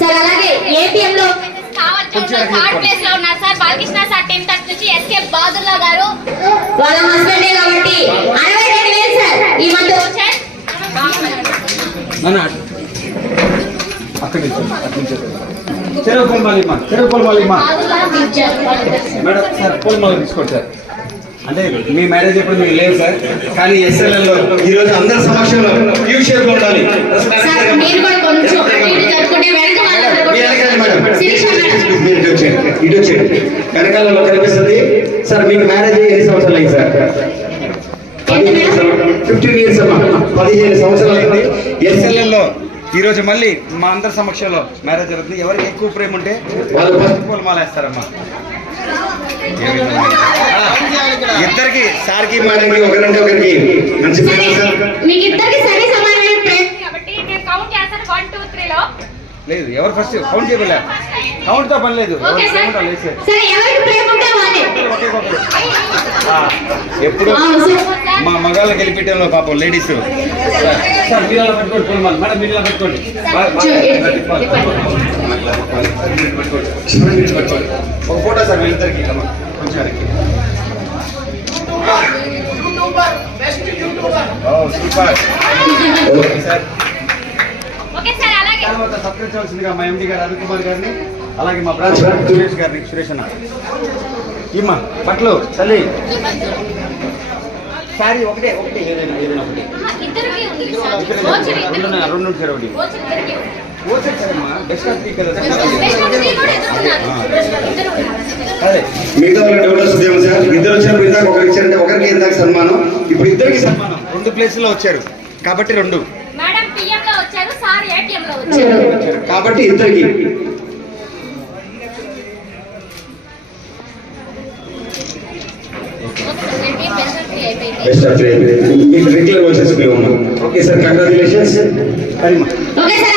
Sir అలాగే APM లో third ప్లేస్లో ఉన్నారు సార్. బాలకృష్ణ సార్ టెన్త్ తరగతి నుంచి ఎస్కే బాదుల్లా గారు. వాళ్ళ హస్బెండే కాబట్టి అరవై రెండు వేలు సార్ ఈ మంత్. సార్ నాన్న అక్కడి నుంచి అక్కడి నుంచి. చెరువు పొలమాలిమ్మ చెరువు పొలమాలిమ్మ బాదుల్లా టీచర్ మేడం సార్ పొలమాలి తీసుకోండి సార్. అంటే మీ మ్యారేజ్ ఎప్పుడు మీకు లేదు సార్. కానీ ఎస్ఎల్ఎల్లో ఈ రోజు అందరి సమక్షంలో షేప్లో ఉండాలి సార్ మీరు కూడా కొంచెం అటు ఇటు జరుపుకుంటే వెనక మీ వెనకాల మేడం వాళ్ళ శిరీష మేడం మీరు ఇటు వచ్చేయండి. వెనకాలలో కనిపిస్తుంది. సార్ మీకు మ్యారేజ్ అయ్యి ఎన్ని సంవత్సరాలు అయింది సార్? ఫిఫ్టీన్ ఇయర్స్ అమ్మా. పదిహేను సంవత్సరాలు అయింది ఎస్ఎల్ఎల్లో ఈ రోజు మళ్ళీ మా అందరి సమక్షంలో మ్యారేజ్ జరుగుతుంది. ఎవరికి ఎక్కువ ప్రేమ ఉంటే వాళ్ళు ఫస్ట్ పొలమాల వేస్తారమ్మా ఇద్దరికి సార్కి మనకి ఒకరంటే ఒకరికి మంచి ప్రేమ సార్. మీకు ఇద్దరికి సరి సమానమైన ప్రేమ. కాబట్టి నేను కౌంట్ చేస్తాను. వన్ టూ త్రీలో లేదు ఎవరు ఫస్ట్ కౌంట్ చేయలే కౌంట్తో పని లేదు. ఎప్పుడు? మా మగాళ్ళ గెలిపెట్టడంలో పాపం లేడీస్. సార్ మీరు అలా పెట్టుకోండి మేడం మీరు ఇలా పెట్టుకోండి. ఒక ఫోటో సార్ వీళ్ళిద్దరికి ఇలా కొంచెం సూపర్. Okay sir. తర్వాత సత్కరించవలసిందిగా మా ఎండి గారు అరుణ్ కుమార్ గారిని అలాగే మా బ్రాంచ్ సురేష్ గారిని సురేష్ అన్న. ఇమ్మ బట్టలు తల్లి. శారీ ఒకటే ఒకటి ఏదైనా ఏదైనా ఒకటి. రెండు ఒకటి. సార్. అదే మిగతా ఇద్దరు వచ్చినప్పుడు ఇందాక ఒకరికి ఇచ్చారంటే ఒకరికి ఇందాక సన్మానం. ఇప్పుడు ఇద్దరికి సన్మానం. రెండు ప్లేసుల్లో వచ్చారు. కాబట్టి రెండు. మేడం పిఎం లో వచ్చారు సార్ ఏటీఎం లో వచ్చారు. కాబట్టి ఇద్దరికి. బెస్ట్ ఆఫ్ ఆఫ్ మీకు రెగ్యులర్ వచ్చేసి okay sir congratulations okay sir